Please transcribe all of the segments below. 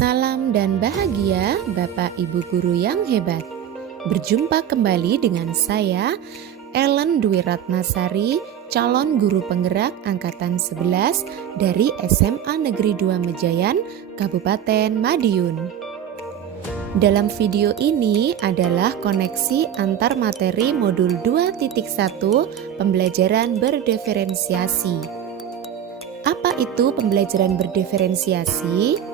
Salam dan bahagia Bapak Ibu Guru yang hebat. Berjumpa kembali dengan saya Ellen Dwi Ratnasari, calon guru penggerak angkatan 11 dari SMA Negeri 2 Mejayan, Kabupaten Madiun. Dalam video ini adalah koneksi antar materi modul 2.1 pembelajaran berdiferensiasi. Apa itu pembelajaran berdiferensiasi?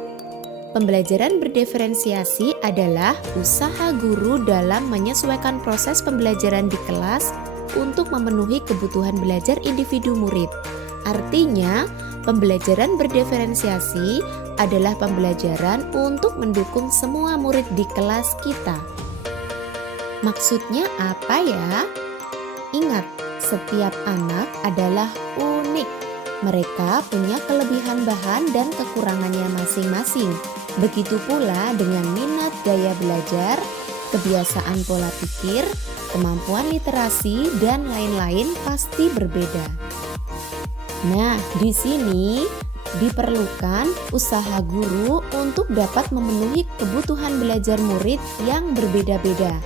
Pembelajaran berdiferensiasi adalah usaha guru dalam menyesuaikan proses pembelajaran di kelas untuk memenuhi kebutuhan belajar individu murid. Artinya, pembelajaran berdiferensiasi adalah pembelajaran untuk mendukung semua murid di kelas kita. Maksudnya apa ya? Ingat, setiap anak adalah unik. Mereka punya kelebihan bahan dan kekurangannya masing-masing. Begitu pula dengan minat gaya belajar, kebiasaan pola pikir, kemampuan literasi, dan lain-lain pasti berbeda. Nah, di sini diperlukan usaha guru untuk dapat memenuhi kebutuhan belajar murid yang berbeda-beda,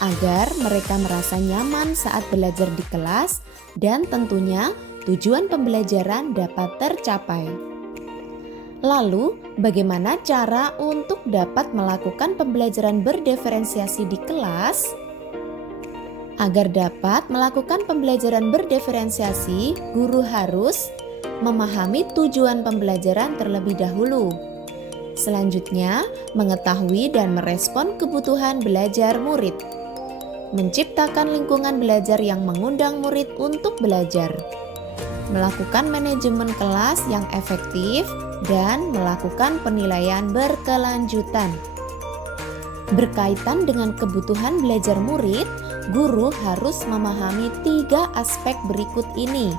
agar mereka merasa nyaman saat belajar di kelas dan tentunya tujuan pembelajaran dapat tercapai. Lalu, bagaimana cara untuk dapat melakukan pembelajaran berdiferensiasi di kelas? Agar dapat melakukan pembelajaran berdiferensiasi, guru harus memahami tujuan pembelajaran terlebih dahulu. Selanjutnya, mengetahui dan merespon kebutuhan belajar murid. Menciptakan lingkungan belajar yang mengundang murid untuk belajar. Melakukan manajemen kelas yang efektif dan melakukan penilaian berkelanjutan. Berkaitan dengan kebutuhan belajar murid, guru harus memahami 3 aspek berikut ini.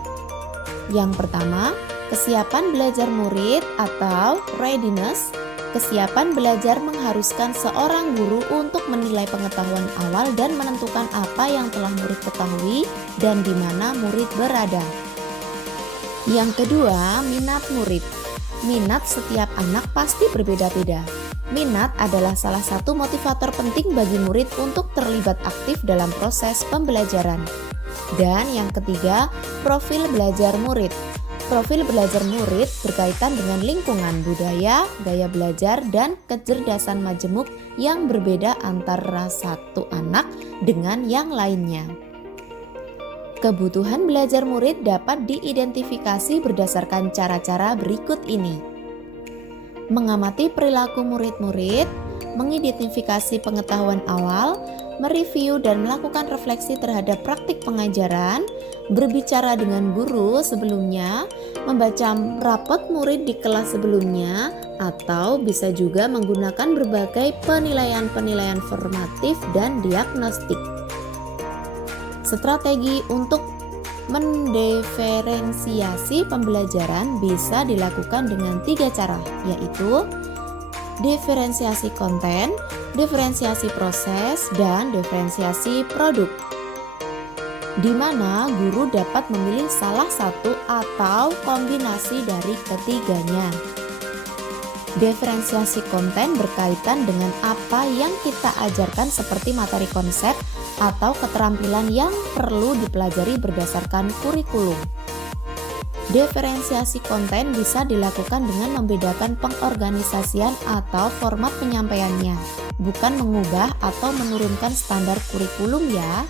Yang pertama, kesiapan belajar murid atau readiness. Kesiapan belajar mengharuskan seorang guru untuk menilai pengetahuan awal dan menentukan apa yang telah murid ketahui dan di mana murid berada. Yang kedua, minat murid. Minat setiap anak pasti berbeda-beda. Minat adalah salah satu motivator penting bagi murid untuk terlibat aktif dalam proses pembelajaran. Dan yang ketiga, profil belajar murid. Profil belajar murid berkaitan dengan lingkungan budaya, gaya belajar, dan kecerdasan majemuk yang berbeda antara satu anak dengan yang lainnya. Kebutuhan belajar murid dapat diidentifikasi berdasarkan cara-cara berikut ini. Mengamati perilaku murid-murid, mengidentifikasi pengetahuan awal, mereview dan melakukan refleksi terhadap praktik pengajaran, berbicara dengan guru sebelumnya, membaca rapot murid di kelas sebelumnya, atau bisa juga menggunakan berbagai penilaian-penilaian formatif dan diagnostik. Strategi untuk mendiferensiasi pembelajaran bisa dilakukan dengan 3 cara, yaitu diferensiasi konten, diferensiasi proses, dan diferensiasi produk, di mana guru dapat memilih salah satu atau kombinasi dari ketiganya. Diferensiasi konten berkaitan dengan apa yang kita ajarkan seperti materi konsep atau keterampilan yang perlu dipelajari berdasarkan kurikulum. Diferensiasi konten bisa dilakukan dengan membedakan pengorganisasian atau format penyampaiannya, bukan mengubah atau menurunkan standar kurikulum ya.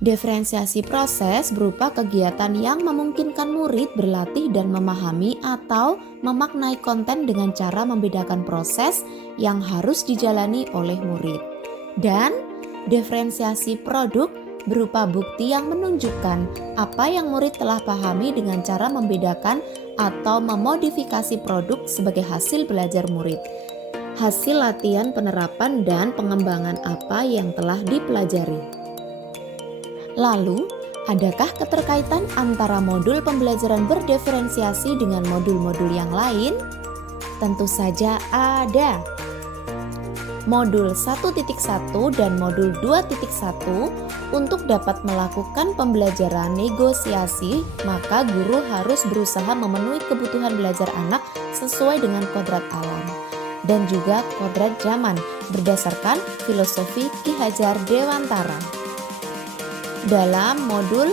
Diferensiasi proses berupa kegiatan yang memungkinkan murid berlatih dan memahami atau memaknai konten dengan cara membedakan proses yang harus dijalani oleh murid. Dan diferensiasi produk berupa bukti yang menunjukkan apa yang murid telah pahami dengan cara membedakan atau memodifikasi produk sebagai hasil belajar murid. Hasil latihan penerapan dan pengembangan apa yang telah dipelajari. Lalu, adakah keterkaitan antara modul pembelajaran berdiferensiasi dengan modul-modul yang lain? Tentu saja ada. Modul 1.1 dan modul 2.1 untuk dapat melakukan pembelajaran negosiasi, maka guru harus berusaha memenuhi kebutuhan belajar anak sesuai dengan kodrat alam. dan juga kodrat zaman berdasarkan filosofi Ki Hajar Dewantara. Dalam modul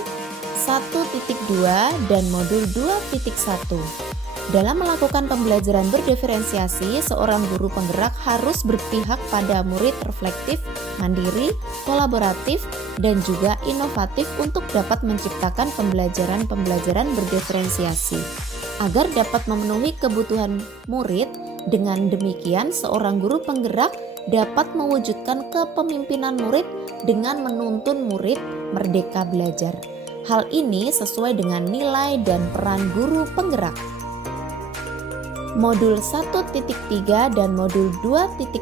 1.2 dan modul 2.1. Dalam melakukan pembelajaran berdiferensiasi, seorang guru penggerak harus berpihak pada murid reflektif, mandiri, kolaboratif, dan juga inovatif untuk dapat menciptakan pembelajaran berdiferensiasi. Agar dapat memenuhi kebutuhan murid, dengan demikian seorang guru penggerak dapat mewujudkan kepemimpinan murid dengan menuntun murid merdeka belajar. Hal ini sesuai dengan nilai dan peran guru penggerak. Modul 1.3 dan modul 2.1.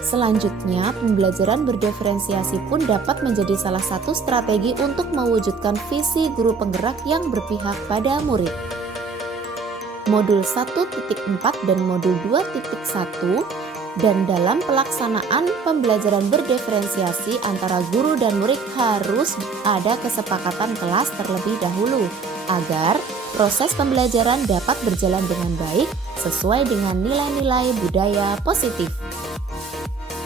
Selanjutnya, pembelajaran berdiferensiasi pun dapat menjadi salah satu strategi untuk mewujudkan visi guru penggerak yang berpihak pada murid. Modul 1.4 dan modul 2.1. Dan dalam pelaksanaan pembelajaran berdiferensiasi antara guru dan murid harus ada kesepakatan kelas terlebih dahulu agar proses pembelajaran dapat berjalan dengan baik sesuai dengan nilai-nilai budaya positif.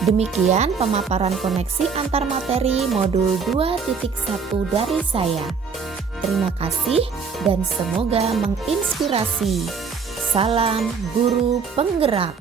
Demikian pemaparan koneksi antar materi modul 2.1 dari saya. Terima kasih dan semoga menginspirasi. Salam guru penggerak.